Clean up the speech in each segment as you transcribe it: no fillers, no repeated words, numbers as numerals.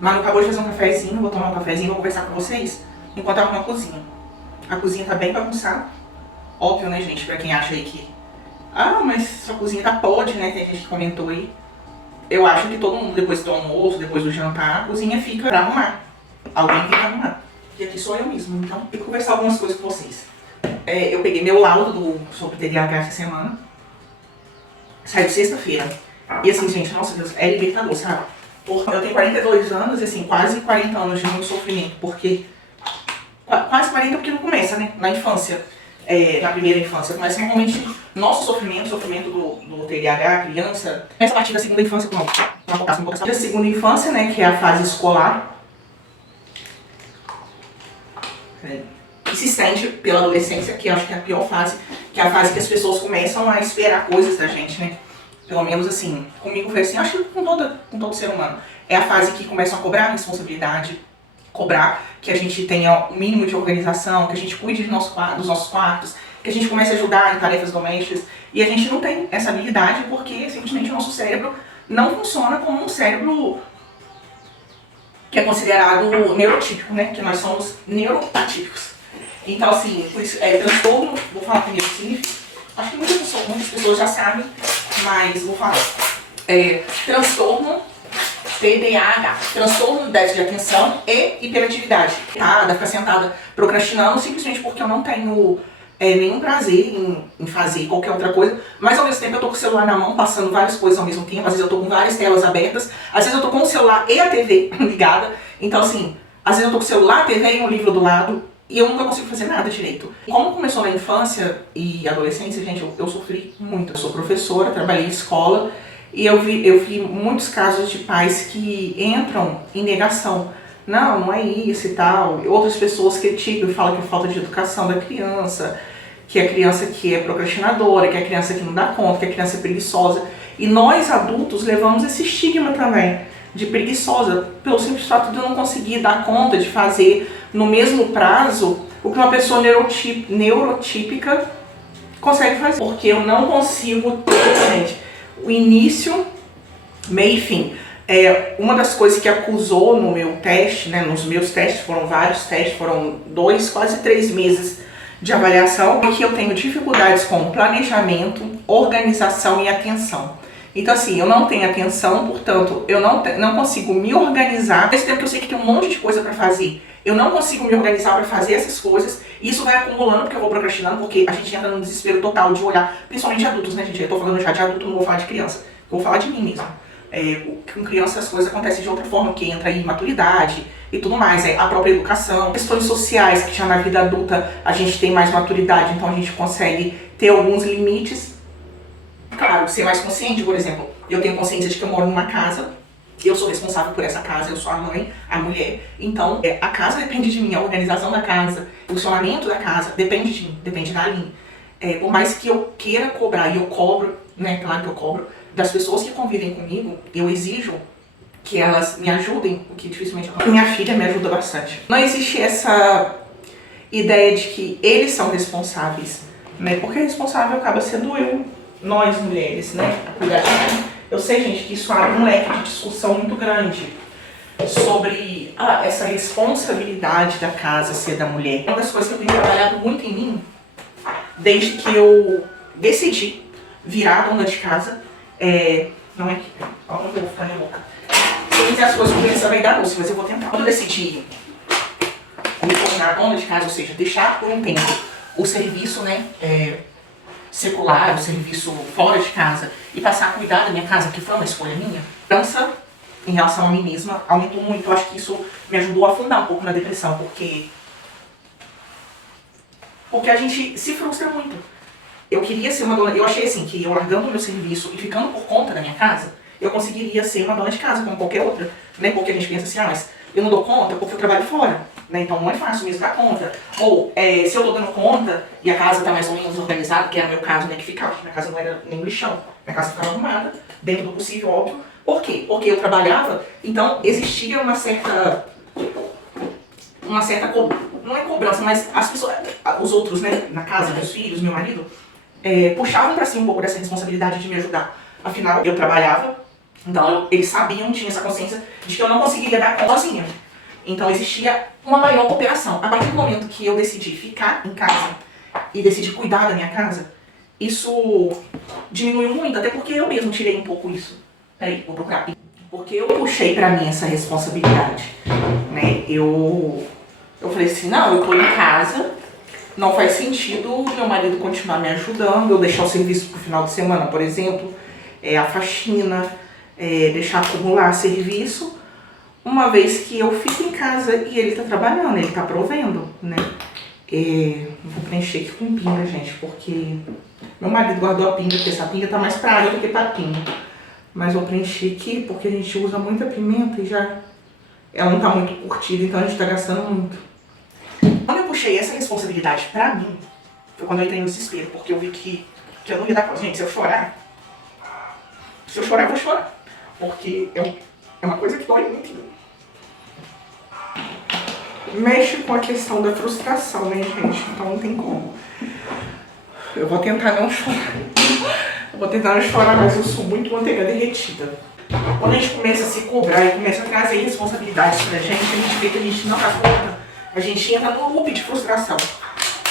Manu acabou de fazer um cafezinho, vou tomar um cafezinho e vou conversar com vocês enquanto eu arrumo a cozinha. A cozinha tá bem bagunçada. Óbvio, né, gente? Pra quem acha aí que... Ah, mas sua cozinha tá podre, né? Tem gente que comentou aí. Eu acho que todo mundo, depois do almoço, depois do jantar, a cozinha fica pra arrumar. Alguém tem que arrumar. E aqui sou eu mesmo, então eu vou conversar algumas coisas com vocês. Eu peguei meu laudo sobre TDAH essa semana. Saiu sexta-feira. E assim, gente, nossa Deus, é libertador, sabe? Porque eu tenho 42 anos e assim, quase 40 anos de muito sofrimento. Porque... Quase 40 porque não começa, né? Na infância. Na primeira infância. Começa normalmente nosso sofrimento, o sofrimento do TDAH, criança. Começa a partir da segunda infância, da segunda infância, né? Que é a fase escolar. Que se estende pela adolescência, que eu acho que é a pior fase, que é a fase que as pessoas começam a esperar coisas da gente, né? Pelo menos assim, comigo foi assim, acho que com todo ser humano. É a fase que começam a cobrar responsabilidade, cobrar que a gente tenha o mínimo de organização, que a gente cuide dos nossos quartos, que a gente comece a ajudar em tarefas domésticas. E a gente não tem essa habilidade porque simplesmente o nosso cérebro não funciona como um cérebro que é considerado neurotípico, né? Que nós somos neuroatípicos. Então, assim, por isso, transtorno, vou falar primeiro o que significa. Acho que muitas pessoas já sabem, mas vou falar. Transtorno TDAH, transtorno de déficit de atenção e hiperatividade. Ficar sentada procrastinando simplesmente porque eu não tenho nenhum prazer em fazer qualquer outra coisa, mas ao mesmo tempo eu tô com o celular na mão, passando várias coisas ao mesmo tempo, às vezes eu tô com várias telas abertas, às vezes eu tô com o celular e a TV ligada, então assim, às vezes eu tô com o celular, a TV e um livro do lado, e eu nunca consigo fazer nada direito. Como começou na infância e adolescência, gente, eu sofri muito. Eu sou professora, trabalhei em escola, e eu vi muitos casos de pais que entram em negação. Não é isso e tal. Outras pessoas criticam e falam que é falta de educação da criança, que é a criança que é procrastinadora, que é a criança que não dá conta, que é a criança preguiçosa. E nós, adultos, levamos esse estigma também de preguiçosa, pelo simples fato de eu não conseguir dar conta de fazer no mesmo prazo o que uma pessoa neurotípica consegue fazer. Porque eu não consigo ter, gente, o início, meio e fim. Uma das coisas que acusou no meu teste, né, nos meus testes, foram vários testes, foram 2, quase 3 meses de avaliação, é que eu tenho dificuldades com planejamento, organização e atenção. Então assim, eu não tenho atenção, portanto, eu não consigo me organizar. Ao mesmo tempo que eu sei que tem um monte de coisa para fazer, eu não consigo me organizar para fazer essas coisas, e isso vai acumulando porque eu vou procrastinando, porque a gente entra num desespero total de olhar, principalmente adultos, né, gente? Eu tô falando já de adulto, não vou falar de criança, eu vou falar de mim mesmo. Com criança as coisas acontecem de outra forma, que entra aí maturidade e tudo mais, a própria educação, questões sociais, que já na vida adulta a gente tem mais maturidade, então a gente consegue ter alguns limites. Claro, ser mais consciente, por exemplo, eu tenho consciência de que eu moro numa casa, eu sou responsável por essa casa, eu sou a mãe, a mulher, então a casa depende de mim, a organização da casa, o funcionamento da casa depende de mim, depende da Aline. Por mais que eu queira cobrar, e eu cobro, né, claro que eu cobro, das pessoas que convivem comigo, eu exijo que elas me ajudem, o que dificilmente acontece. Minha filha me ajuda bastante. Não existe essa ideia de que eles são responsáveis, né? Porque responsável acaba sendo nós mulheres, né? A cuidar de mim. Eu sei, gente, que isso abre um leque de discussão muito grande sobre essa responsabilidade da casa ser da mulher. Uma das coisas que eu tenho trabalhado muito em mim, desde que eu decidi virar dona de casa, não é que... Olha, eu vou ficar minha boca. Tem as coisas que eu pensava aí dar doce, mas eu vou tentar. Quando eu decidi me tornar dona de casa, ou seja, deixar por um tempo o serviço, né, secular, o serviço fora de casa, e passar a cuidar da minha casa, que foi uma escolha minha, a dança em relação a mim mesma aumentou muito. Eu acho que isso me ajudou a afundar um pouco na depressão, porque a gente se frustra muito. Eu queria ser uma dona... Eu achei assim, que eu largando o meu serviço e ficando por conta da minha casa, eu conseguiria ser uma dona de casa, como qualquer outra, né? Porque a gente pensa assim, mas eu não dou conta porque eu trabalho fora, né? Então não é fácil mesmo dar conta. Ou, se eu tô dando conta e a casa tá mais ou menos organizada, que era o meu caso, né? Que ficava, minha casa não era nem lixão, minha casa ficava arrumada, dentro do possível, óbvio. Por quê? Porque eu trabalhava, então existia uma certa não é cobrança, mas as pessoas, os outros, né, na casa, meus filhos, meu marido, puxavam pra si um pouco dessa responsabilidade de me ajudar. Afinal, eu trabalhava, Então eles sabiam, tinham essa consciência de que eu não conseguiria dar conta sozinha. Então existia uma maior cooperação. A partir do momento que eu decidi ficar em casa e decidi cuidar da minha casa, isso diminuiu muito, até porque eu mesmo tirei um pouco isso. Peraí, vou procurar. Porque eu puxei pra mim essa responsabilidade, né? Eu falei assim, não, eu tô em casa, não faz sentido meu marido continuar me ajudando, eu deixar o serviço pro final de semana, por exemplo, a faxina, deixar acumular serviço, uma vez que eu fico em casa e ele tá trabalhando, ele tá provendo, né? Vou preencher aqui com pinga, gente, porque meu marido guardou a pinga, porque essa pinga tá mais pra água do que pra pinga. Mas vou preencher aqui porque a gente usa muita pimenta e já ela não tá muito curtida, então a gente tá gastando muito. Quando eu puxei essa responsabilidade pra mim, foi quando eu entrei no desespero, porque eu vi que eu não ia dar conta. Gente, se eu chorar, eu vou chorar. Porque é uma coisa que dói muito em mim. Mexe com a questão da frustração, né, gente? Então não tem como. Eu vou tentar não chorar. Eu vou tentar não chorar, mas eu sou muito manteiga derretida. Quando a gente começa a se cobrar e começa a trazer responsabilidades pra gente, a gente vê que a gente não dá conta. A gente entra num loop de frustração.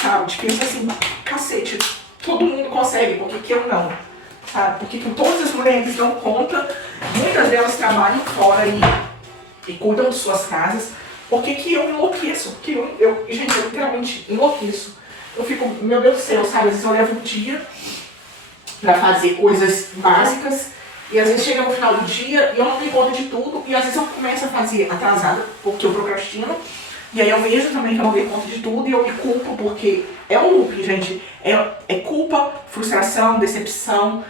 Sabe? A gente pensa assim, cacete, todo mundo consegue, por que eu não? Sabe? Porque todas as mulheres dão conta, muitas delas trabalham fora e cuidam de suas casas. Por que eu enlouqueço? Porque gente, eu literalmente enlouqueço. Eu fico, meu Deus do céu, sabe? Às vezes eu levo um dia pra fazer coisas básicas e às vezes chega no final do dia e eu não dei conta de tudo e às vezes eu começo a fazer atrasada porque eu procrastino e aí eu vejo também que eu não dei conta de tudo e eu me culpo porque é um loop, gente. É culpa, frustração, decepção,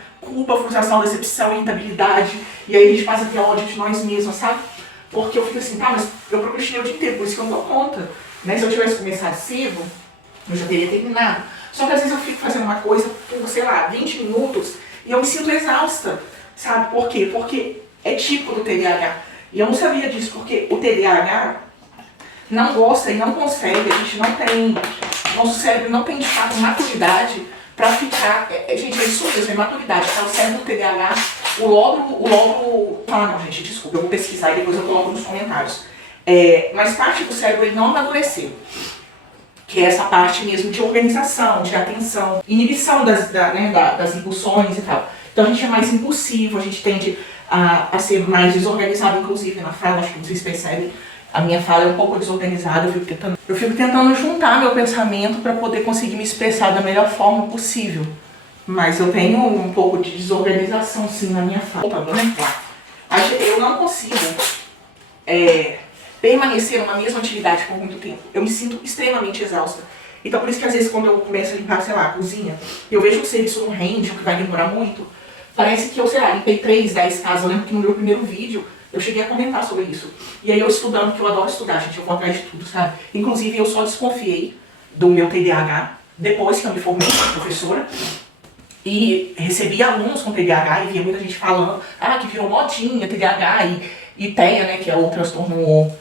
irritabilidade e aí a gente passa a ter ódio de nós mesmos, sabe? Porque eu fico assim, tá, mas eu procrastinei o dia inteiro, por isso que eu não dou conta. Né? Se eu tivesse começado cedo, eu já teria terminado. Só que às vezes eu fico fazendo uma coisa por, sei lá, 20 minutos e eu me sinto exausta, sabe? Por quê? Porque é típico do TDAH. E eu não sabia disso, porque o TDAH não gosta e não consegue, a gente não tem, nosso cérebro não tem de fato maturidade pra ficar, gente, é isso mesmo, é maturidade, tá? O cérebro do TDAH, o lóbulo, não, gente, desculpa, eu vou pesquisar e depois eu coloco nos comentários. Mas parte do cérebro ele não amadureceu. Que é essa parte mesmo de organização, de atenção, inibição das impulsões e tal. Então a gente é mais impulsivo, a gente tende a ser mais desorganizado, inclusive na fala, acho que vocês percebem, a minha fala é um pouco desorganizada, eu fico tentando juntar meu pensamento para poder conseguir me expressar da melhor forma possível. Mas eu tenho um pouco de desorganização sim na minha fala. Opa, vamos lá. Eu não consigo permanecer numa mesma atividade por muito tempo. Eu me sinto extremamente exausta. Então por isso que às vezes quando eu começo a limpar, sei lá, a cozinha, eu vejo que o serviço não rende, o que vai demorar muito, parece que eu, sei lá, limpei 3, 10 casas. Eu lembro que no meu primeiro vídeo eu cheguei a comentar sobre isso. E aí eu estudando, porque eu adoro estudar, gente, eu vou atrás de tudo, sabe? Inclusive eu só desconfiei do meu TDAH depois que eu me formei como professora. E recebi alunos com TDAH e via muita gente falando, que virou modinha, TDAH e TEA, né, que é o transtorno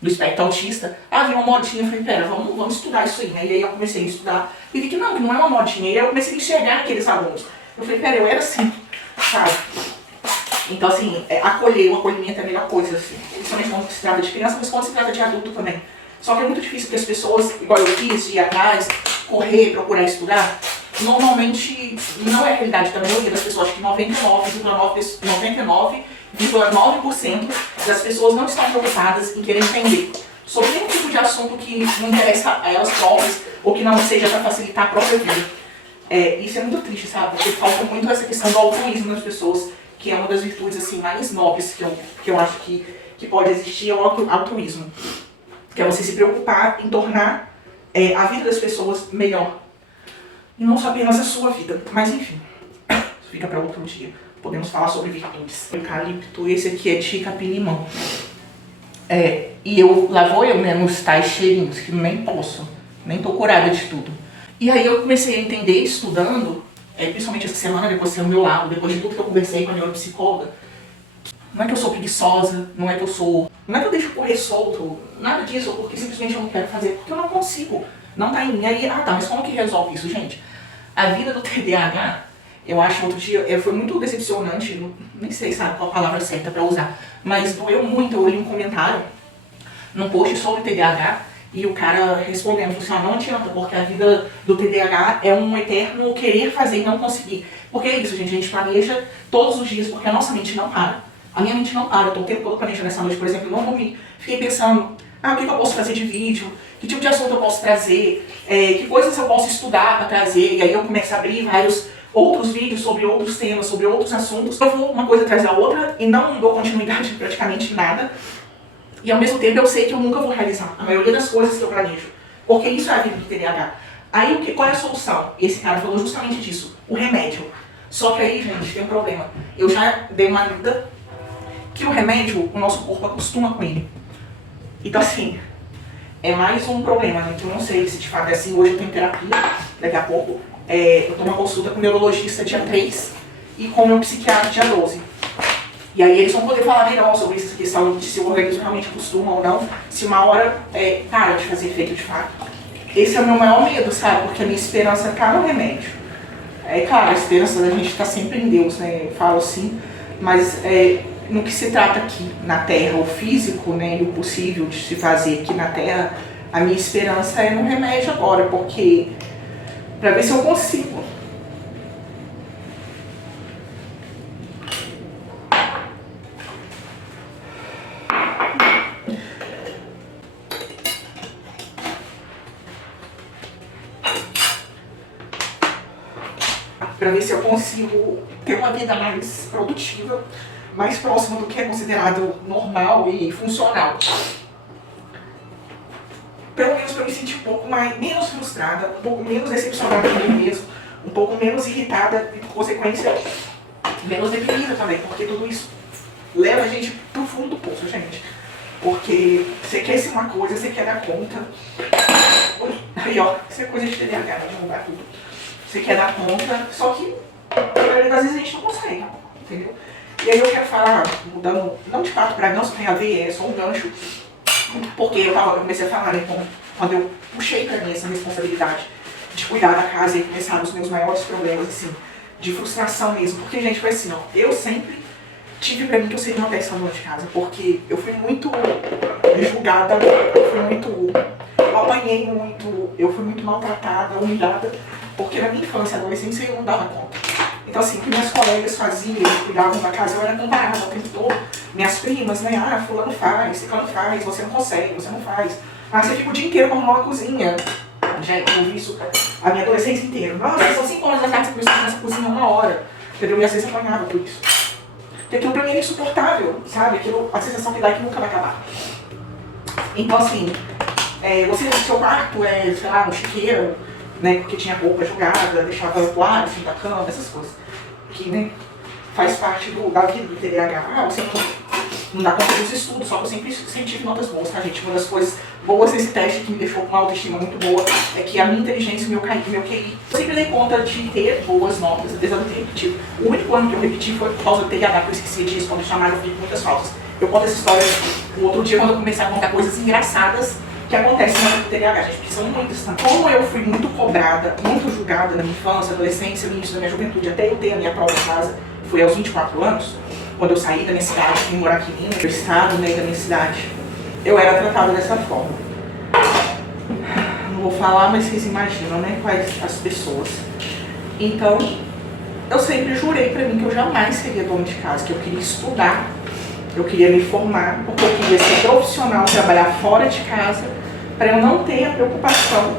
do espectro autista. Virou uma modinha, eu falei, pera, vamos estudar isso aí, né? E aí eu comecei a estudar e vi que não é uma modinha. E aí eu comecei a enxergar naqueles alunos. Eu falei, pera, eu era assim, sabe? Então assim, o acolhimento é a melhor coisa, assim. Principalmente quando se trata de criança, mas quando se trata de adulto também. Só que é muito difícil porque as pessoas, igual eu fiz, ir atrás, correr, procurar estudar, normalmente não é a realidade da maioria das pessoas. Acho que 99,9% das pessoas não estão preocupadas em querer entender sobre nenhum tipo de assunto que não interessa a elas próprias ou que não seja para facilitar a própria vida. Isso é muito triste, sabe? Porque falta muito essa questão do altruísmo nas pessoas, que é uma das virtudes assim, mais nobres que eu acho que pode existir, é o altruísmo. Que é você se preocupar em tornar a vida das pessoas melhor. E não só apenas a sua vida. Mas enfim, isso fica para outro dia. Podemos falar sobre virtudes. Eucalipto, esse aqui é de capim-limão. E lá vou eu, né, nos tais cheirinhos, que nem posso. Nem tô curada de tudo. E aí eu comecei a entender, estudando, principalmente essa semana, depois de ser ao meu lado, depois de tudo que eu conversei com a neuropsicóloga, não é que eu sou preguiçosa, não é que eu deixo correr solto, nada disso, porque simplesmente eu não quero fazer, porque eu não consigo, não tá em mim. Aí, mas como que resolve isso, gente? A vida do TDAH Eu acho outro dia, foi muito decepcionante, nem sei, sabe, qual a palavra certa pra usar, mas doeu muito. Eu li um comentário num post sobre TDAH e o cara respondendo, falou assim, não adianta, porque a vida do TDAH é um eterno querer fazer e não conseguir. Porque é isso, gente, a gente planeja todos os dias, porque a nossa mente não para. A minha mente não para, eu tô o tempo todo planejando essa noite, por exemplo, eu não dormi. Fiquei pensando, o que eu posso fazer de vídeo, que tipo de assunto eu posso trazer, que coisas eu posso estudar para trazer, e aí eu começo a abrir vários outros vídeos sobre outros temas, sobre outros assuntos. Eu vou uma coisa atrás da outra e não dou continuidade praticamente em nada. E ao mesmo tempo eu sei que eu nunca vou realizar a maioria das coisas que eu planejo. Porque isso é a vida do TDAH. Aí qual é a solução? Esse cara falou justamente disso, o remédio. Só que aí, gente, tem um problema. Eu já dei uma lida que o remédio, o nosso corpo acostuma com ele. Então assim, é mais um problema, né? Que eu não sei se de fato é assim. Hoje eu tenho terapia, daqui a pouco. Eu tenho uma consulta com o neurologista dia 3 e com o meu psiquiatra dia 12. E aí eles vão poder falar melhor sobre essa questão de se o organismo realmente acostuma ou não, se uma hora para de fazer efeito de fato. Esse é o meu maior medo, sabe? Porque a minha esperança tá no remédio. É claro, a esperança da gente tá sempre em Deus, né? Eu falo assim, mas no que se trata aqui na Terra, o físico, né, e o possível de se fazer aqui na Terra, a minha esperança é no remédio agora, porque para ver se eu consigo. Para ver se eu consigo ter uma vida mais produtiva, mais próxima do que é considerado normal e funcional. Pelo menos para me sentir um pouco menos frustrada, um pouco menos decepcionada comigo mesmo, um pouco menos irritada e, por consequência, menos deprimida também, porque tudo isso leva a gente pro fundo do poço, gente. Porque você quer ser uma coisa, você quer dar conta. Aí, ó, isso é coisa de TDAH, né, de mudar tudo. Você quer dar conta, só que a maioria das vezes a gente não consegue, entendeu? E aí eu quero falar, mudando, não de fato pra não, só tem a ver, é só um gancho, porque eu comecei a falar, né, quando eu puxei pra mim essa responsabilidade de cuidar da casa e começaram os meus maiores problemas, assim, de frustração mesmo. Porque, gente, foi assim, ó, eu sempre tive pra mim que eu seria uma péssima dona de casa, porque eu fui muito julgada, eu apanhei muito, eu fui muito maltratada, humilhada, porque na minha infância, adolescência, eu não dava conta. Então assim, o que minhas colegas faziam, eles cuidavam da casa, eu era comparada o tempo todo. Minhas primas, né, fulano faz, ciclano faz, você não consegue, você não faz. Você fica o dia inteiro pra arrumar uma cozinha. Gente, eu vi isso a minha adolescência inteira. Nossa, são 5 horas da tarde que eu começo nessa cozinha 1 hora. Entendeu? E às vezes eu apanhava por isso. Porque aquilo pra mim era insuportável, sabe? Aquilo, a sensação que dá é que nunca vai acabar. Então assim, você no seu quarto sei lá, um chiqueiro, né, porque tinha roupa jogada, deixava toalha assim da cama, essas coisas. Que, né, faz parte da vida do TDAH. Você não dá conta dos estudos, só que eu sempre tive notas boas, tá, gente? Uma das coisas boas desse teste que me deixou com uma autoestima muito boa é que a minha inteligência e o meu QI, eu sempre dei conta de ter boas notas, apesar de eu ter repetido. O único ano que eu repeti foi por causa do TDAH, que eu esqueci disso, quando chamaram eu fiz muitas faltas. Eu conto essa história o outro dia quando eu comecei a contar coisas engraçadas que acontecem na vida do TDAH, gente, porque são muitas, tá? Como eu fui muito cobrada, muito julgada na minha infância, adolescência, no início da minha juventude, até eu ter a minha própria casa, foi aos 24 anos, quando eu saí da minha cidade, vim morar aqui em Minas, do estado, né, da minha cidade, eu era tratada dessa forma. Não vou falar, mas vocês imaginam, né, quais as pessoas. Então, eu sempre jurei pra mim que eu jamais seria dona de casa, que eu queria estudar, eu queria me formar, porque eu queria ser profissional, trabalhar fora de casa, para eu não ter a preocupação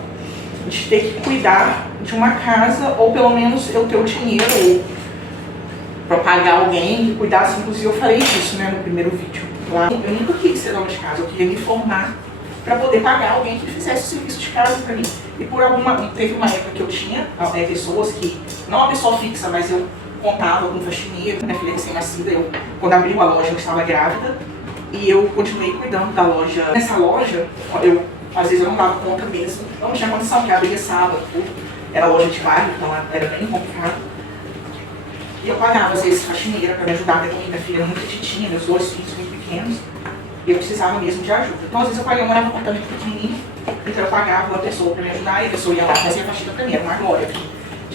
de ter que cuidar de uma casa, ou pelo menos eu ter o dinheiro para pagar alguém que cuidasse. Inclusive eu falei disso, né, no primeiro vídeo. Lá, eu nunca quis ser dona de casa, eu queria me formar para poder pagar alguém que fizesse o serviço de casa para mim. E teve uma época que eu tinha pessoas que, não uma pessoa fixa, mas eu contava com faxineiro, minha filha recém-nascida, quando abriu a loja eu estava grávida e eu continuei cuidando da loja. Nessa loja, às vezes eu não dava conta mesmo, não tinha condição, porque abria sábado, tudo. Era loja de bairro, então era bem complicado. E eu pagava às vezes faxineira para me ajudar, porque minha filha era muito petitinha, meus 2 filhos muito pequenos, e eu precisava mesmo de ajuda. Então às vezes eu morava num apartamento pequenininho, então eu pagava uma pessoa para me ajudar e a pessoa ia lá fazer a faxina para mim, era uma glória.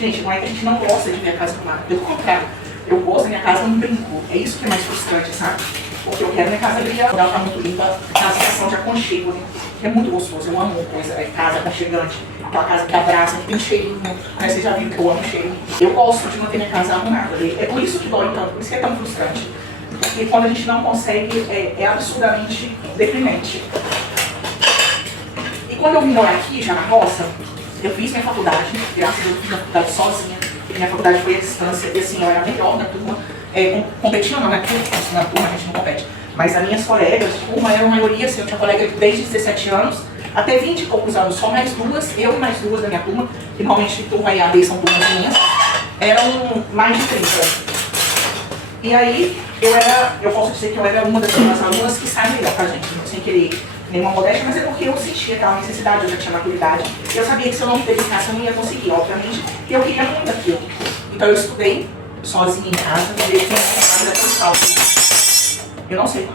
Gente, não é que a gente não gosta de ver a casa arrumada, pelo contrário, eu gosto da minha casa num brinco. É isso que é mais frustrante, sabe? Porque eu quero minha casa brilhante, ela tá muito limpa, a sensação de aconchego, né? É muito gostoso, eu amo coisa, casa aconchegante, aquela casa que abraça, que tem cheirinho, né? Vocês já viram que eu amo cheirinho. Eu gosto de manter minha casa arrumada, é por isso que dói tanto, por isso que é tão frustrante. Porque quando a gente não consegue, é absurdamente deprimente. E quando eu vim morar aqui, já na roça, eu fiz minha faculdade, graças a Deus eu fiz minha faculdade sozinha, porque minha faculdade foi à distância, e assim, eu era a melhor na turma, competindo não, né? Na turma a gente não compete, mas as minhas colegas de turma eram a maioria, assim, eu tinha colega desde 17 anos até 20 e poucos anos, só mais duas, eu e mais duas da minha turma, que normalmente turma EAD são turmas imensas, eram mais de 30. E aí, eu posso dizer que eu era uma das alunas que sai melhor com a gente, sem querer nenhuma modéstia, mas é porque eu sentia aquela necessidade, eu já tinha maturidade. Eu sabia que se eu não me dedicasse, eu não ia conseguir, obviamente, e eu queria muito aquilo. Então eu estudei sozinha em casa, desde que eu não sei.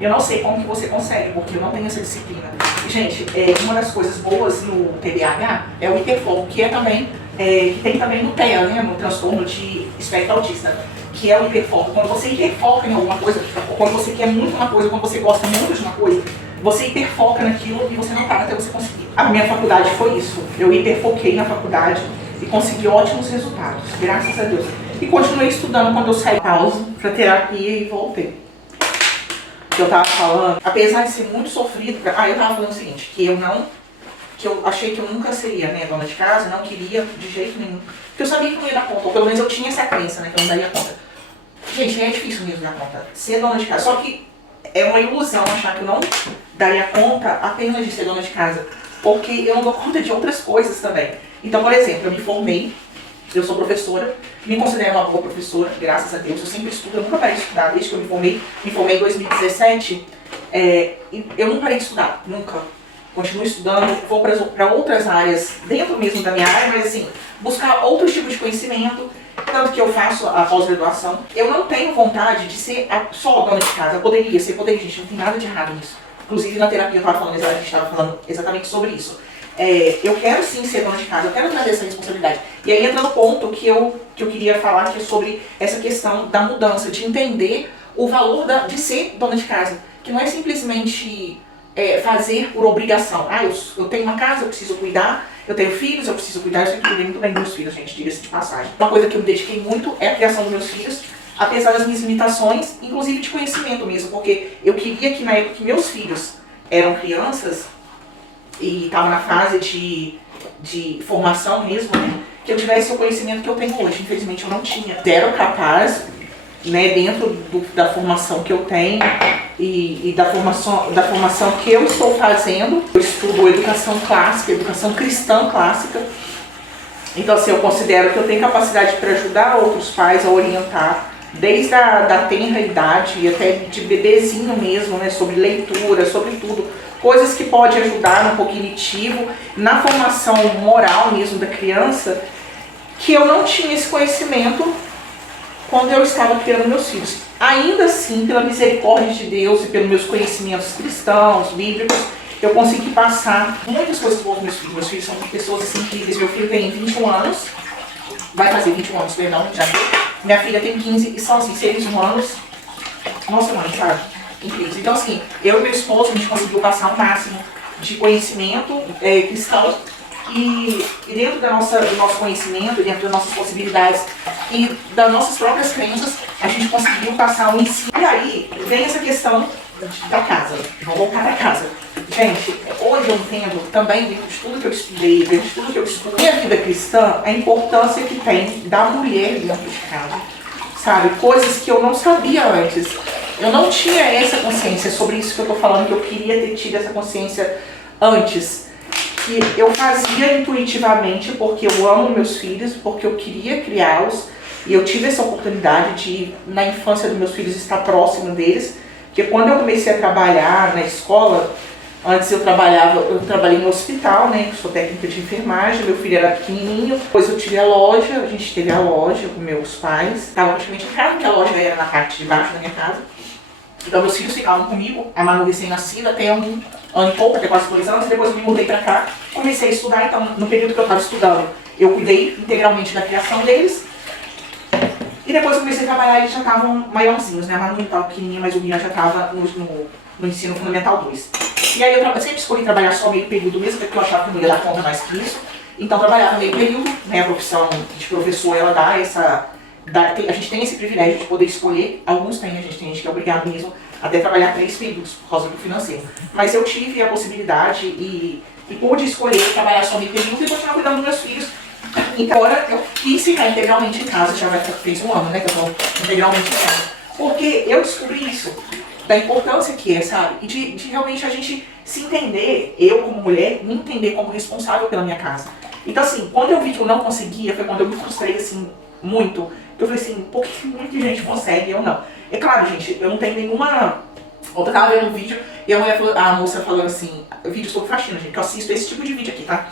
Eu não sei como que você consegue, porque eu não tenho essa disciplina. E, gente, uma das coisas boas no TDAH é o hiperfoco, que é também, que tem também no TEA, né, no transtorno de espectro autista, que é o hiperfoco. Quando você hiperfoca em alguma coisa, ou quando você quer muito uma coisa, quando você gosta muito de uma coisa, você hiperfoca naquilo e você não para até você conseguir. A minha faculdade foi isso. Eu hiperfoquei na faculdade e consegui ótimos resultados, graças a Deus. E continuei estudando quando eu saí da pausa para terapia e voltei. Que eu tava falando, apesar de ser muito sofrido, eu tava falando o seguinte, que eu achei que eu nunca seria, né, dona de casa, não queria de jeito nenhum. Porque eu sabia que eu não ia dar conta, ou pelo menos eu tinha essa crença, né, que eu não daria conta. Gente, é difícil mesmo dar conta, ser dona de casa. Só que é uma ilusão achar que eu não daria conta apenas de ser dona de casa, porque eu não dou conta de outras coisas também. Então, por exemplo, eu me formei, eu sou professora, me considero uma boa professora, graças a Deus, eu sempre estudo, eu nunca parei de estudar, desde que eu me formei em 2017, e eu não parei de estudar, nunca. Continuo estudando, vou para outras áreas, dentro mesmo da minha área, mas assim, buscar outros tipos de conhecimento, tanto que eu faço a pós-graduação. Eu não tenho vontade de ser só dona de casa, poderia, gente, não tem nada de errado nisso. Inclusive na terapia a gente estava falando exatamente sobre isso. Eu quero sim ser dona de casa, eu quero trazer essa responsabilidade. E aí entra no ponto que eu queria falar, que é sobre essa questão da mudança, de entender o valor de ser dona de casa, que não é simplesmente fazer por obrigação. Eu tenho uma casa, eu preciso cuidar, eu tenho filhos, eu preciso cuidar, eu sempre cuidei muito bem dos meus filhos, gente, diga-se de passagem. Uma coisa que eu me dediquei muito é a criação dos meus filhos, apesar das minhas limitações, inclusive de conhecimento mesmo, porque eu queria que na época que meus filhos eram crianças, e estava na fase de formação mesmo, né, que eu tivesse o conhecimento que eu tenho hoje. Infelizmente eu não tinha. Zero capaz, né, dentro da formação que eu tenho e da formação que eu estou fazendo. Eu estudo educação clássica, educação cristã clássica. Então assim, eu considero que eu tenho capacidade para ajudar outros pais a orientar, desde a tenra idade e até de bebezinho mesmo, né, sobre leitura, sobre tudo. Coisas que podem ajudar no cognitivo, na formação moral mesmo da criança, que eu não tinha esse conhecimento quando eu estava criando meus filhos. Ainda assim, pela misericórdia de Deus e pelos meus conhecimentos cristãos, bíblicos, eu consegui passar muitas coisas para os meus filhos. Meus filhos são pessoas assim incríveis. Meu filho tem 21 anos, vai fazer 21 anos, perdão, já. Minha filha tem 15 e são assim, seres humanos. Nossa mãe, sabe? Incríveis. Então assim, eu e meu esposo, a gente conseguiu passar o máximo de conhecimento cristão e dentro do nosso conhecimento, dentro das nossas possibilidades e das nossas próprias crenças, a gente conseguiu passar o ensino. E aí vem essa questão da casa. Vamos voltar para casa. Gente, hoje eu entendo também, dentro de tudo que eu estudei, dentro de tudo que eu estudo, minha vida cristã, a importância que tem da mulher dentro de casa. Sabe? Coisas que eu não sabia antes. Eu não tinha essa consciência sobre isso que eu tô falando, que eu queria ter tido essa consciência antes. Que eu fazia intuitivamente porque eu amo meus filhos, porque eu queria criá-los. E eu tive essa oportunidade de, na infância dos meus filhos, estar próximo deles. Porque quando eu comecei a trabalhar na escola, antes eu trabalhei no hospital, né? Sou técnica de enfermagem, meu filho era pequenininho. Depois eu tive a loja, a gente teve a loja com meus pais. Estava praticamente em casa, porque a loja era na parte de baixo da minha casa. Então meus filhos ficavam comigo, a Manu recém-nascida, até um ano e pouco, até quase 2 anos. Depois eu me mudei pra cá, comecei a estudar. Então no período que eu estava estudando, eu cuidei integralmente da criação deles. E depois eu comecei a trabalhar e eles já estavam maiorzinhos, né? A Manu estava pequenininha, mas o Guilherme já estava no ensino fundamental 2. E aí eu sempre escolhi trabalhar só meio período mesmo, porque eu achava que não ia dar conta mais que isso. Então eu trabalhava meio período, né? A profissão de professor, ela dá essa... a gente tem esse privilégio de poder escolher, alguns têm, a gente tem gente que é obrigado mesmo até trabalhar 3 períodos por causa do financeiro. Mas eu tive a possibilidade e pude escolher trabalhar só meio período e continuar cuidando dos meus filhos. Então agora eu quis ficar integralmente em casa, já fez um ano, né, que eu estou integralmente em casa. Porque eu descobri isso, da importância que é, sabe? E de realmente a gente se entender, eu como mulher, me entender como responsável pela minha casa. Então assim, quando eu vi que eu não conseguia, foi quando eu me frustrei assim, muito. Eu falei assim, por que muita gente consegue e eu não? É claro, gente, eu não tenho nenhuma... Ontem eu tava vendo um vídeo e a moça falando assim, vídeo sobre faxina, gente, que eu assisto esse tipo de vídeo aqui, tá?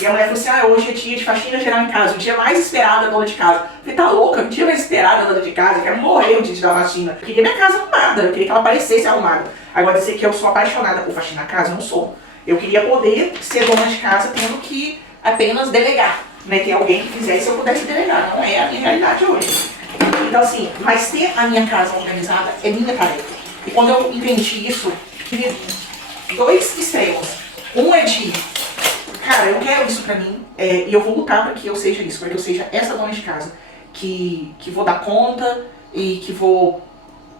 E a mulher falou assim, hoje é dia de faxina geral em casa, o dia mais esperado da dona de casa. Eu falei, tá louca? O dia mais esperado da dona de casa? Eu quero morrer o dia da faxina. Eu queria minha casa arrumada, eu queria que ela parecesse arrumada. Agora, dizer que eu sou apaixonada por faxinar a casa, eu não sou. Eu queria poder ser dona de casa tendo que apenas delegar, né? Ter alguém que fizesse eu pudesse delegar, não é a minha realidade hoje. Então assim, mas ter a minha casa organizada é minha tarefa. E quando eu entendi isso, tive 2 extremos. Um é de, cara, eu quero isso pra mim, e eu vou lutar para que eu seja isso, para que eu seja essa dona de casa, que vou dar conta e que vou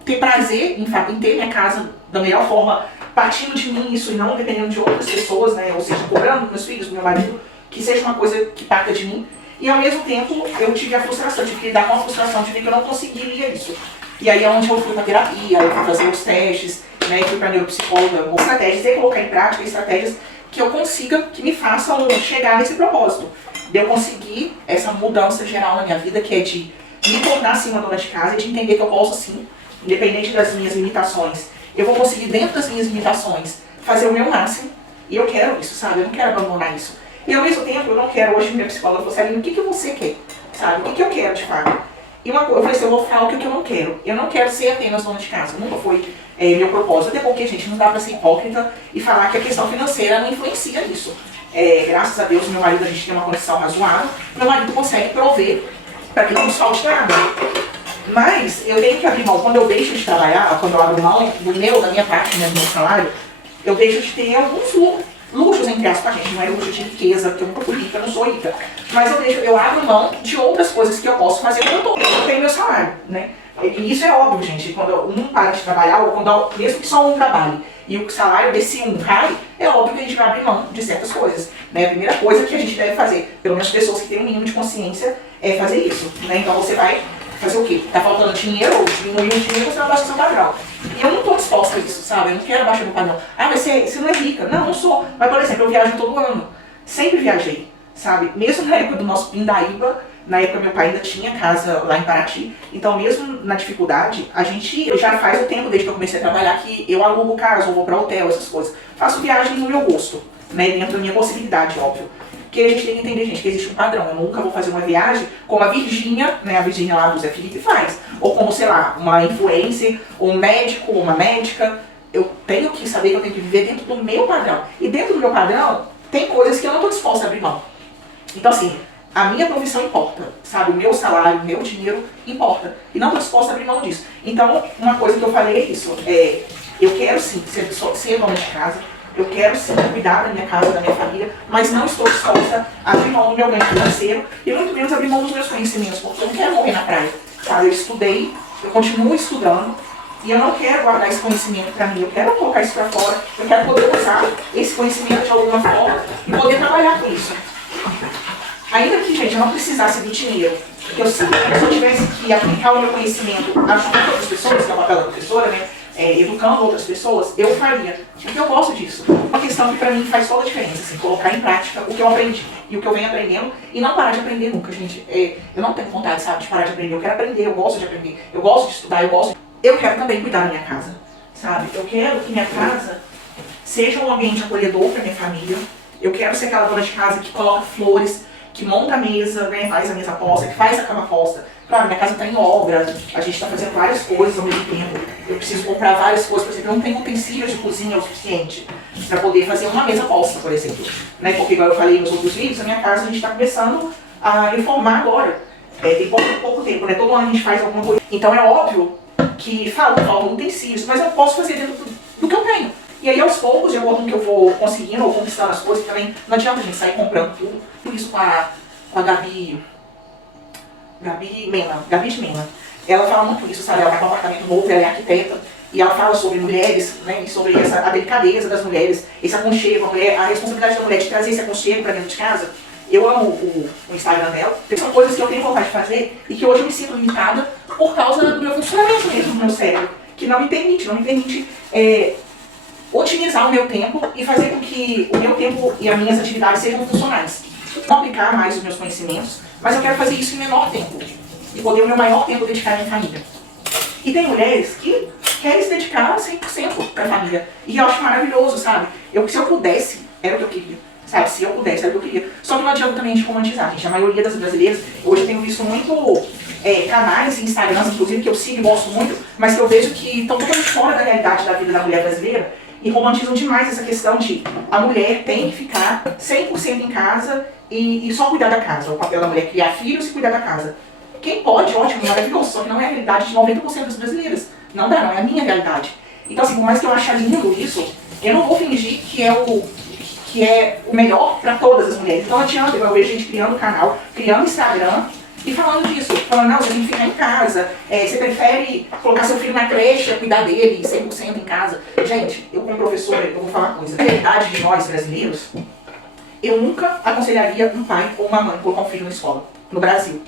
ter prazer em ter minha casa da melhor forma, partindo de mim isso e não dependendo de outras pessoas, né? Ou seja, cobrando meus filhos, meu marido, que seja uma coisa que parta de mim. E ao mesmo tempo eu tive a frustração, tive que lidar com a frustração de ver que eu não conseguiria isso. E aí é onde eu fui pra terapia, eu fui fazer os testes, né, fui pra neuropsicóloga, com estratégias, e colocar em prática estratégias que eu consiga, que me façam chegar nesse propósito. De eu conseguir essa mudança geral na minha vida, que é de me tornar assim uma dona de casa e de entender que eu posso sim, independente das minhas limitações, eu vou conseguir dentro das minhas limitações fazer o meu máximo. E eu quero isso, sabe? Eu não quero abandonar isso. E ao mesmo tempo eu não quero, hoje minha psicóloga falou assim, o que você quer? Sabe? O que eu quero de fato? E eu falei assim, eu vou falar o que eu não quero. Eu não quero ser apenas dona de casa. Nunca foi meu propósito. Até porque, gente, não dá pra ser hipócrita e falar que a questão financeira não influencia nisso. Graças a Deus, meu marido, a gente tem uma condição razoável. Meu marido consegue prover para que não nos falte nada. Mas eu tenho que abrir mão. Quando eu deixo de trabalhar, quando eu abro mão da minha parte, né, do meu salário, eu deixo de ter alguns luxos, entre aspas, gente. Não é luxo de riqueza, porque eu nunca fui rica, eu não sou rica. Mas eu abro mão de outras coisas que eu posso fazer quando eu tenho meu salário, né? E isso é óbvio, gente. Quando um para de trabalhar, ou quando mesmo que só um trabalhe, e o salário desse um cai, é óbvio que a gente vai abrir mão de certas coisas, né? A primeira coisa que a gente deve fazer, pelo menos pessoas que têm um mínimo de consciência, é fazer isso, né? Então você vai fazer o quê? Tá faltando dinheiro, ou diminuir o dinheiro, você vai baixar seu padrão. E eu não tô disposta a isso, sabe? Eu não quero baixar meu padrão. Mas você não é rica. Não, não sou. Mas, por exemplo, eu viajo todo ano. Sempre viajei, sabe? Mesmo na época do nosso Pindaíba, na época meu pai ainda tinha casa lá em Paraty. Então, mesmo na dificuldade, a gente já faz o tempo desde que eu comecei a trabalhar que eu alugo casa, ou vou pra hotel, essas coisas. Faço viagem no meu gosto, né? Dentro da minha possibilidade, óbvio. Porque a gente tem que entender, gente, que existe um padrão. Eu nunca vou fazer uma viagem como a Virgínia, né, a Virgínia lá do Zé Felipe faz. Ou como, sei lá, uma influencer, ou um médico, ou uma médica. Eu tenho que saber que eu tenho que viver dentro do meu padrão. E dentro do meu padrão, tem coisas que eu não estou disposta a abrir mão. Então, assim, a minha profissão importa, sabe? O meu salário, o meu dinheiro importa. E não estou disposta a abrir mão disso. Então, uma coisa que eu falei é isso. Eu quero sim ser dona de casa. Eu quero sim cuidar da minha casa, da minha família, mas não estou disposta a abrir mão do meu ganho financeiro e muito menos abrir mão dos meus conhecimentos, porque eu não quero morrer na praia, sabe? Eu estudei, eu continuo estudando e eu não quero guardar esse conhecimento para mim, eu quero colocar isso para fora, eu quero poder usar esse conhecimento de alguma forma e poder trabalhar com isso. Ainda que, gente, eu não precisasse do dinheiro, porque eu sempre, se eu tivesse que aplicar o meu conhecimento ajudando outras pessoas, que é o papel da professora, né? Educando outras pessoas, eu faria. Porque eu gosto disso. Uma questão que pra mim faz toda a diferença, assim, colocar em prática o que eu aprendi e o que eu venho aprendendo e não parar de aprender nunca, gente. Eu não tenho vontade, sabe, de parar de aprender. Eu quero aprender, eu gosto de aprender, eu gosto de estudar, eu quero também cuidar da minha casa, sabe? Eu quero que minha casa seja um ambiente acolhedor pra minha família. Eu quero ser aquela dona de casa que coloca flores, que monta a mesa, né, faz a mesa posta, que faz a cama posta. Claro, minha casa está em obra, a gente está fazendo várias coisas ao mesmo tempo. Eu preciso comprar várias coisas, por exemplo, eu não tenho utensílios de cozinha o suficiente para poder fazer uma mesa posta, por exemplo. Né? Porque, igual eu falei nos outros vídeos, a minha casa a gente está começando a reformar agora. Tem pouco tempo, né? Todo ano a gente faz alguma coisa. Então é óbvio que faltam utensílios, mas eu posso fazer dentro do que eu tenho. E aí aos poucos, de acordo com o que eu vou conseguindo ou conquistando as coisas, também não adianta a gente sair comprando tudo. Isso com a Gabi de Mena. Ela fala muito isso, sabe? Ela vai para um apartamento novo, ela é arquiteta, e ela fala sobre mulheres, né? E sobre a delicadeza das mulheres, esse aconchego, a responsabilidade da mulher de trazer esse aconchego para dentro de casa. Eu amo o Instagram dela. São coisas que eu tenho vontade de fazer e que hoje eu me sinto limitada por causa do meu funcionamento mesmo do meu cérebro, que não me permite otimizar o meu tempo e fazer com que o meu tempo e as minhas atividades sejam funcionais. Não aplicar mais os meus conhecimentos, mas eu quero fazer isso em menor tempo e poder o meu maior tempo dedicar à minha família. E tem mulheres que querem se dedicar 100% para a família. E eu acho maravilhoso, sabe? Se eu pudesse, era o que eu queria. Sabe? Se eu pudesse, era o que eu queria. Só que não adianta também a gente romantizar, gente. A maioria das brasileiras, hoje eu tenho visto muito canais e Instagrams, inclusive, que eu sigo e gosto muito, mas que eu vejo que estão totalmente fora da realidade da vida da mulher brasileira e romantizam demais essa questão de a mulher tem que ficar 100% em casa e só cuidar da casa. O papel da mulher é criar filhos e cuidar da casa. Quem pode, ótimo, maravilhoso, só que não é a realidade de 90% das brasileiras. Não dá, não é a minha realidade. Então, assim, por mais que eu ache lindo isso, eu não vou fingir que é o melhor para todas as mulheres. Então, não adianta, eu vejo gente criando canal, criando Instagram e falando disso. Falando, não, você tem que ficar em casa, você prefere colocar seu filho na creche, cuidar dele 100% em casa. Gente, eu como professora, eu vou falar uma coisa. A realidade de nós brasileiros, eu nunca aconselharia um pai ou uma mãe colocar um filho na escola, no Brasil.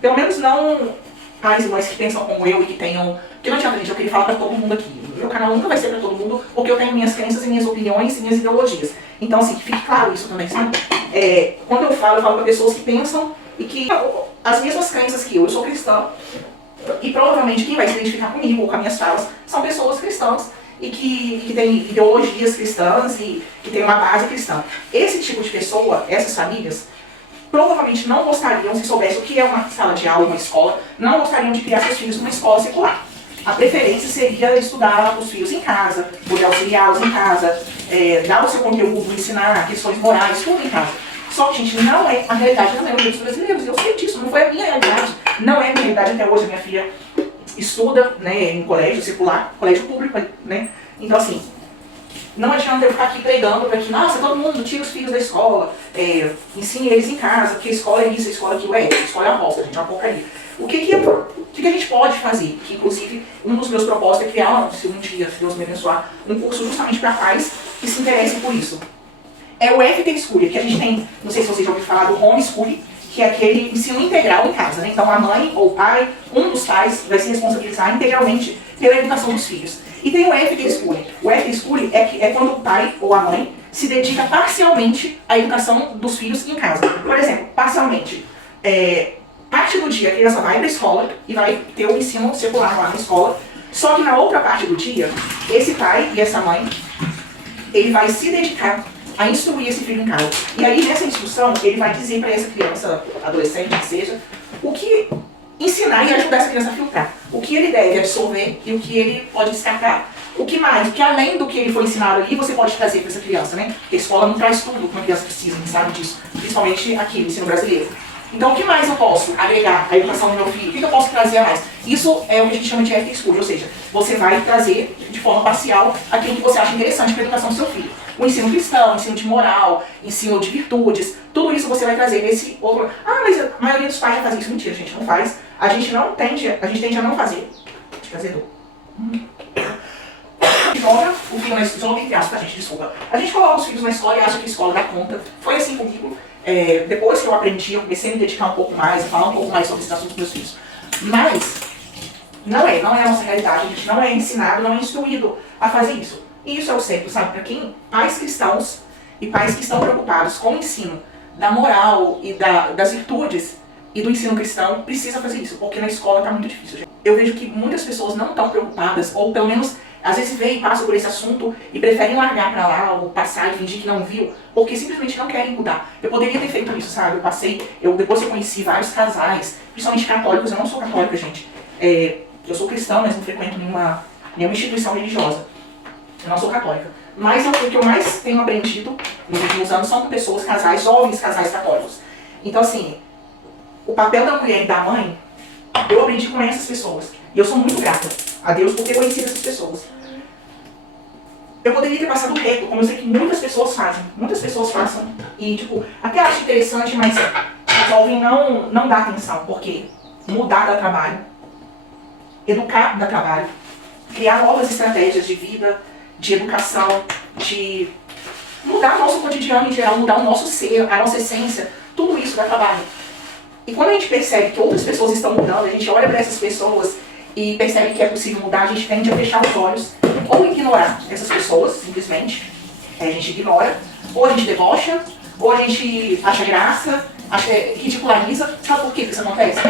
Pelo menos não pais e mães que pensam como eu e que tenham... Porque não adianta, gente, eu queria falar pra todo mundo aqui. Meu canal nunca vai ser pra todo mundo, porque eu tenho minhas crenças e minhas opiniões e minhas ideologias. Então, assim, que fique claro isso também, sabe? Quando eu falo pra pessoas que pensam e que as mesmas crenças que eu sou cristã, e provavelmente quem vai se identificar comigo ou com as minhas falas são pessoas cristãs e que têm ideologias cristãs e que têm uma base cristã. Esse tipo de pessoa, essas famílias, provavelmente não gostariam, se soubessem o que é uma sala de aula, uma escola, não gostariam de criar seus filhos numa escola secular. A preferência seria estudar os filhos em casa, poder auxiliá-los em casa, dar o seu conteúdo, ensinar questões morais, tudo em casa. Só que, gente, não é a realidade da maioria dos brasileiros. Eu sei disso, não foi a minha realidade. Não é a minha realidade até hoje. A minha filha estuda, né, em colégio secular, colégio público, né? Então, assim, não adianta eu ficar aqui pregando para que, nossa, todo mundo tira os filhos da escola, ensine eles em casa, porque a escola é isso, a escola é aquilo, a escola é uma bosta, gente, é uma porcaria. O que a gente pode fazer? Que, inclusive, um dos meus propósitos é criar, se um dia, se Deus me abençoar, um curso justamente para pais que se interessem por isso. É o FT School, que a gente tem, não sei se vocês já ouviram falar do Homeschooling, que é aquele ensino integral em casa, né? Então a mãe ou o pai, um dos pais, vai se responsabilizar integralmente pela educação dos filhos. E tem o FT School. O FT School é quando o pai ou a mãe se dedica parcialmente à educação dos filhos em casa. Por exemplo, parcialmente, parte do dia a criança vai para a escola e vai ter o ensino secular lá na escola, só que na outra parte do dia, esse pai e essa mãe, ele vai se dedicar a instruir esse filho em casa. E aí, nessa instrução, ele vai dizer para essa criança, adolescente, que seja, o que ensinar e ajudar essa criança a filtrar. O que ele deve absorver e o que ele pode descartar. O que mais? O que além do que ele foi ensinado ali, você pode trazer para essa criança, né? Porque a escola não traz tudo que uma criança precisa, a gente sabe disso. Principalmente aqui no ensino brasileiro. Então, o que mais eu posso agregar à educação do meu filho? O que eu posso trazer a mais? Isso é o que a gente chama de FT School, ou seja, você vai trazer de forma parcial aquilo que você acha interessante para a educação do seu filho. O ensino cristão, o ensino de moral, ensino de virtudes, tudo isso você vai trazer nesse outro... Ah, mas a maioria dos pais já faz isso. Mentira, a gente não faz. A gente tende a não fazer. Deixa eu fazer dor. Joga o filho na escola, entre aspas, gente, desculpa. A gente coloca os filhos na escola e acha que a escola dá conta. Foi assim comigo. Depois que eu aprendi, eu comecei a me dedicar um pouco mais, a falar um pouco mais sobre esse assunto com meus filhos. Mas não é a nossa realidade. A gente não é ensinado, não é instruído a fazer isso. E isso é o certo, sabe? Para quem, pais cristãos e pais que estão preocupados com o ensino da moral e das virtudes e do ensino cristão, precisa fazer isso, porque na escola está muito difícil. Gente. Eu vejo que muitas pessoas não estão preocupadas, ou pelo menos às vezes veem e passam por esse assunto e preferem largar para lá, ou passar e fingir que não viu, porque simplesmente não querem mudar. Eu poderia ter feito isso, sabe? Depois eu conheci vários casais, principalmente católicos. Eu não sou católica, gente. Eu sou cristã, mas não frequento nenhuma instituição religiosa. Eu não sou católica. Mas o que eu mais tenho aprendido nos últimos anos são com pessoas, casais, jovens casais católicos. Então, assim, o papel da mulher e da mãe, eu aprendi com essas pessoas. E eu sou muito grata a Deus por ter conhecido essas pessoas. Eu poderia ter passado reto, como eu sei que muitas pessoas fazem. Muitas pessoas façam. E, tipo, até acho interessante, mas resolvem não dar atenção. Porque mudar dá trabalho. Educar dá trabalho. Criar novas estratégias de vida, de educação, de mudar o nosso cotidiano em geral, mudar o nosso ser, a nossa essência. Tudo isso dá trabalho. E quando a gente percebe que outras pessoas estão mudando, a gente olha para essas pessoas e percebe que é possível mudar, a gente tende a fechar os olhos ou ignorar essas pessoas, simplesmente. A gente ignora, ou a gente debocha, ou a gente acha graça, ridiculariza. Sabe por que isso acontece?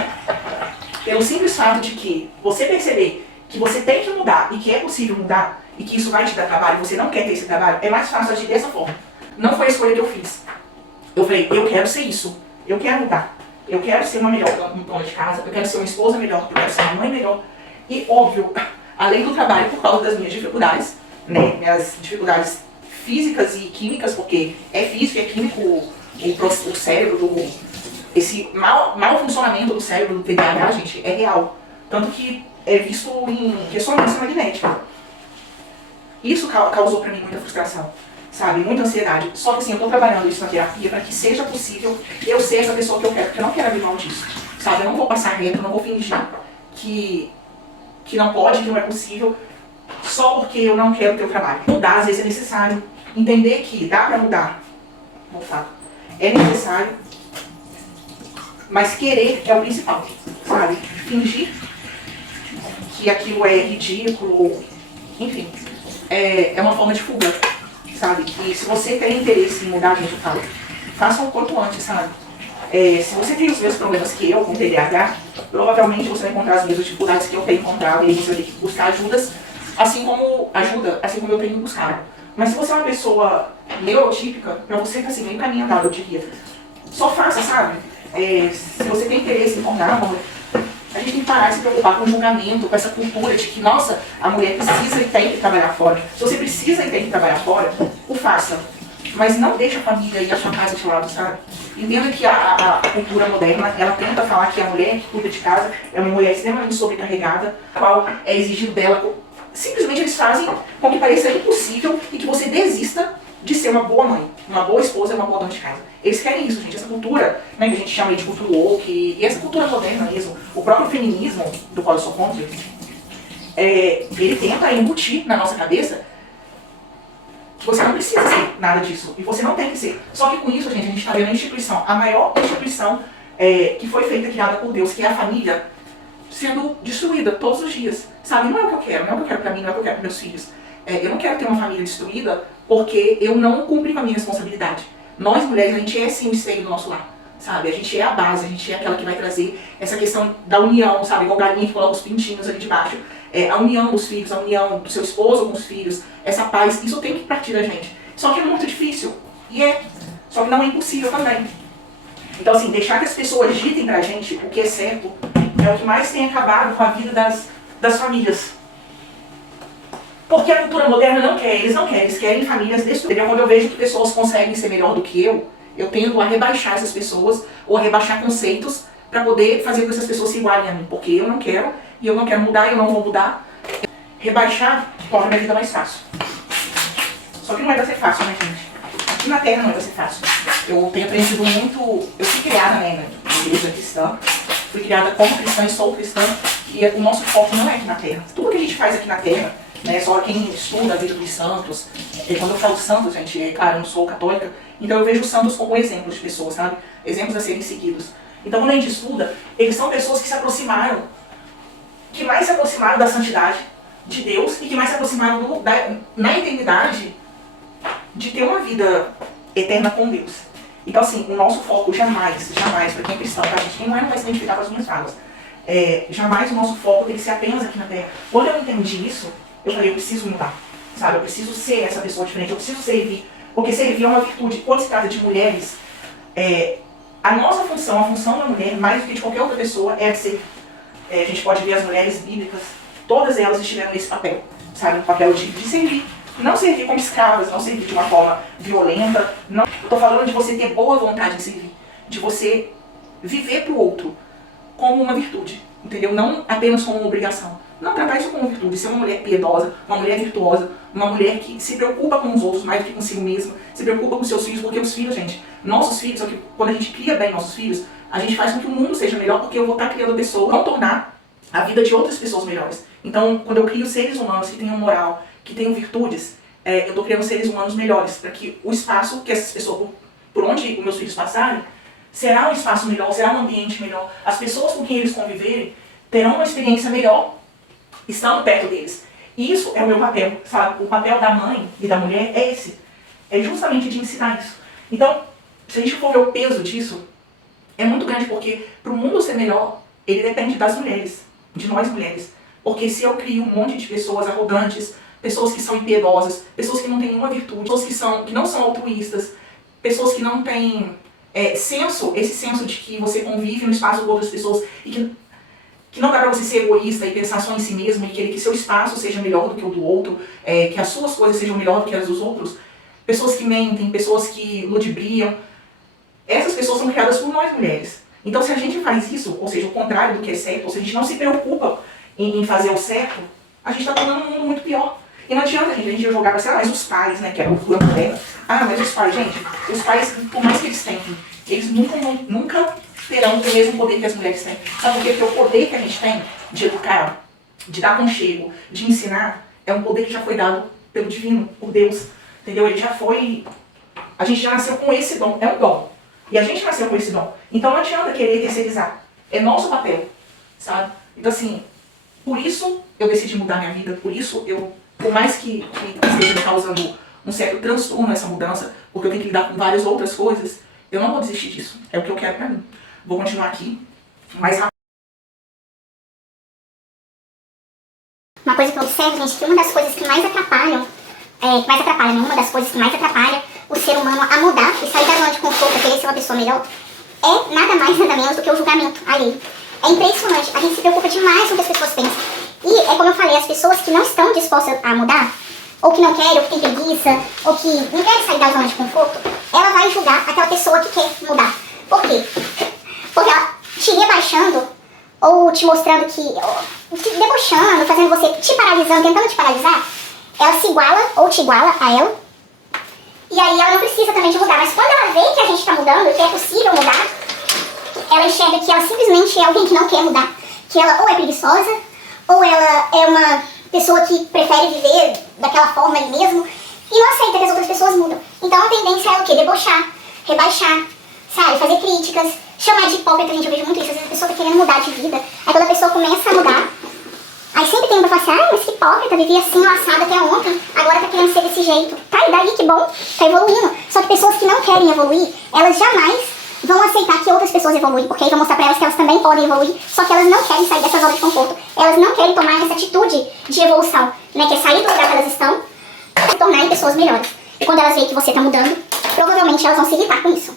Pelo simples fato de que você perceber que você tem que mudar e que é possível mudar e que isso vai te dar trabalho e você não quer ter esse trabalho, é mais fácil agir dessa forma. Não foi a escolha que eu fiz. Eu falei, eu quero ser isso, eu quero mudar. Eu quero ser uma melhor dona de casa, eu quero ser uma esposa melhor, eu quero ser uma mãe melhor. E, óbvio, além do trabalho, por causa das minhas dificuldades, né, minhas dificuldades físicas e químicas, porque é físico e é químico o cérebro, esse mau funcionamento do cérebro do TDAH, gente, é real. Tanto que é visto em ressonância magnética. Isso causou pra mim muita frustração, sabe? Muita ansiedade. Só que assim, eu tô trabalhando isso na terapia para que seja possível eu ser essa pessoa que eu quero, porque eu não quero abrir mão disso, sabe? Eu não vou passar reto, eu não vou fingir que não pode, que não é possível, só porque eu não quero ter o trabalho. Mudar, às vezes, é necessário. Entender que dá pra mudar, é necessário, mas querer é o principal, sabe? Fingir que aquilo é ridículo, enfim, é uma forma de fuga, sabe? E se você tem interesse em mudar, gente, eu falo, faça o quanto antes, sabe? Se você tem os mesmos problemas que eu com TDAH, provavelmente você vai encontrar as mesmas dificuldades que eu tenho encontrado e aí você vai ter que buscar ajudas, assim como eu tenho buscado. Mas se você é uma pessoa neurotípica, pra você tá assim, meio caminho andado, eu diria. Só faça, sabe? Se você tem interesse em tornar uma mulher, a gente tem que parar de se preocupar com o julgamento, com essa cultura de que, nossa, a mulher precisa e tem que trabalhar fora. Se você precisa e tem que trabalhar fora, o faça. Mas não deixe a família e a sua casa de lado, sabe? Entenda que a cultura moderna, ela tenta falar que a mulher que cuida de casa é uma mulher extremamente sobrecarregada, a qual é exigido dela. Simplesmente eles fazem com que pareça impossível e que você desista de ser uma boa mãe, uma boa esposa e uma boa dona de casa. Eles querem isso, gente. Essa cultura, né, que a gente chama de cultura woke, e essa cultura moderna mesmo, o próprio feminismo, do qual eu sou contra, ele tenta embutir na nossa cabeça que você não precisa ser nada disso. E você não tem que ser. Só que com isso, gente, a gente está vendo a instituição, a maior instituição que foi feita, criada por Deus, que é a família, sendo destruída todos os dias. Sabe? Não é o que eu quero, não é o que eu quero pra mim, não é o que eu quero para meus filhos. Eu não quero ter uma família destruída porque eu não cumpri com a minha responsabilidade. Nós, mulheres, a gente é sim o esteio do nosso lar. Sabe? A gente é a base, a gente é aquela que vai trazer essa questão da união, sabe? Igual galinha que coloca os pintinhos ali de baixo. A união dos filhos, a união do seu esposo com os filhos, essa paz, isso tem que partir da gente. Só que é muito difícil. Só que não é impossível também. Então, assim, deixar que as pessoas ditem pra gente o que é certo é o que mais tem acabado com a vida das famílias. Porque a cultura moderna não quer, eles querem famílias destruídas. Quando eu vejo que pessoas conseguem ser melhor do que eu tendo a rebaixar essas pessoas, ou a rebaixar conceitos, para poder fazer com que essas pessoas se igualem a mim. Porque eu não quero, e eu não quero mudar, e eu não vou mudar. Rebaixar torna a minha vida mais fácil. Só que não vai ser fácil, né, gente? Aqui na Terra não vai ser fácil. Eu tenho aprendido muito, eu fui criada, né, na igreja cristã, fui criada como cristã e sou cristã, e o nosso foco não é aqui na Terra. Tudo que a gente faz aqui na Terra, né, só quem estuda a vida dos santos, e quando eu falo santos, gente, claro, eu não sou católica, então eu vejo os santos como exemplos de pessoas, sabe? Exemplos a serem seguidos. Então quando a gente estuda, eles são pessoas que se aproximaram, que mais se aproximaram da santidade de Deus e que mais se aproximaram na eternidade de ter uma vida eterna com Deus. Então assim, o nosso foco jamais, para quem é cristão, tá? Quem não é não vai se identificar com as minhas falas. Jamais o nosso foco tem que ser apenas aqui na Terra. Quando eu entendi isso, eu falei, eu preciso mudar, sabe? Eu preciso ser essa pessoa diferente, eu preciso servir. Porque servir é uma virtude. Quando se trata de mulheres, a nossa função, a função da mulher, mais do que de qualquer outra pessoa, é a de servir. A gente pode ver as mulheres bíblicas, todas elas estiveram nesse papel, sabe? O papel de servir. Não servir como escravas, não servir de uma forma violenta. Não. Eu tô falando de você ter boa vontade de servir. De você viver pro outro como uma virtude, entendeu? Não apenas como uma obrigação. Não tratar isso como virtude, ser uma mulher piedosa, uma mulher virtuosa, uma mulher que se preocupa com os outros mais do que consigo mesma, se preocupa com seus filhos, porque os filhos, gente, nossos filhos, quando a gente cria bem nossos filhos, a gente faz com que o mundo seja melhor, porque eu vou estar criando pessoas, vão tornar a vida de outras pessoas melhores. Então, quando eu crio seres humanos que tenham moral, que tenham virtudes, eu estou criando seres humanos melhores, para que o espaço que essas pessoas, por onde os meus filhos passarem, será um espaço melhor, será um ambiente melhor. As pessoas com quem eles conviverem terão uma experiência melhor estando perto deles. E isso é o meu papel, sabe? O papel da mãe e da mulher é esse. É justamente de ensinar isso. Então, se a gente for ver o peso disso, é muito grande, porque para o mundo ser melhor, ele depende das mulheres, de nós mulheres. Porque se eu crio um monte de pessoas arrogantes, pessoas que são impiedosas, pessoas que não têm nenhuma virtude, pessoas que não são altruístas, pessoas que não têm esse senso de que você convive no espaço com outras pessoas e que não dá pra você ser egoísta e pensar só em si mesmo e querer que seu espaço seja melhor do que o do outro, que as suas coisas sejam melhor do que as dos outros. Pessoas que mentem, pessoas que ludibriam, essas pessoas são criadas por nós mulheres. Então se a gente faz isso, ou seja, o contrário do que é certo, ou se a gente não se preocupa em fazer o certo, a gente está tornando um mundo muito pior. E não adianta a gente jogar pra, sei lá, mas os pais, né, que é a cultura moderna. Ah, mas os pais, gente, os pais, por mais que eles tentem, eles nunca terão o mesmo poder que as mulheres têm. Sabe por quê? Porque o poder que a gente tem de educar, de dar aconchego, de ensinar, é um poder que já foi dado pelo divino, por Deus. Entendeu? Ele já foi... A gente já nasceu com esse dom, é um dom. E a gente nasceu com esse dom. Então não adianta querer terceirizar. É nosso papel, sabe? Então assim, por isso eu decidi mudar minha vida, por isso eu, por mais que esteja me causando um certo transtorno essa mudança, porque eu tenho que lidar com várias outras coisas, eu não vou desistir disso. É o que eu quero pra mim. Vou continuar aqui, mais rápido. Uma coisa que eu observo, gente, que uma das coisas que mais atrapalha o ser humano a mudar e sair da zona de conforto, a querer ser uma pessoa melhor, é nada mais, nada menos do que o julgamento alheio. É impressionante, a gente se preocupa demais com o que as pessoas pensam. E é como eu falei, as pessoas que não estão dispostas a mudar, ou que não querem, ou que tem preguiça, ou que não querem sair da zona de conforto, ela vai julgar aquela pessoa que quer mudar. Por quê? Porque ela te rebaixando, ou te mostrando que, te debochando, fazendo você, te paralisando, tentando te paralisar, ela se iguala, ou te iguala a ela, e aí ela não precisa também de mudar. Mas quando ela vê que a gente está mudando, que é possível mudar, ela enxerga que ela simplesmente é alguém que não quer mudar. Que ela ou é preguiçosa, ou ela é uma pessoa que prefere viver daquela forma ali mesmo, e não aceita que as outras pessoas mudam. Então a tendência é o quê? Debochar, rebaixar, sabe? Fazer críticas, chamar de hipócrita. Gente, eu vejo muito isso. Às vezes a pessoa tá querendo mudar de vida, aí quando a pessoa começa a mudar, aí sempre tem um pra falar assim, mas que hipócrita, vivia assim, laçada até ontem, agora tá querendo ser desse jeito. Tá, e daí, que bom, tá evoluindo. Só que pessoas que não querem evoluir, elas jamais vão aceitar que outras pessoas evoluem, porque aí vão mostrar pra elas que elas também podem evoluir, só que elas não querem sair dessa zona de conforto. Elas não querem tomar essa atitude de evolução, né, que é sair do lugar que elas estão e se tornarem pessoas melhores. E quando elas veem que você tá mudando, provavelmente elas vão se irritar com isso.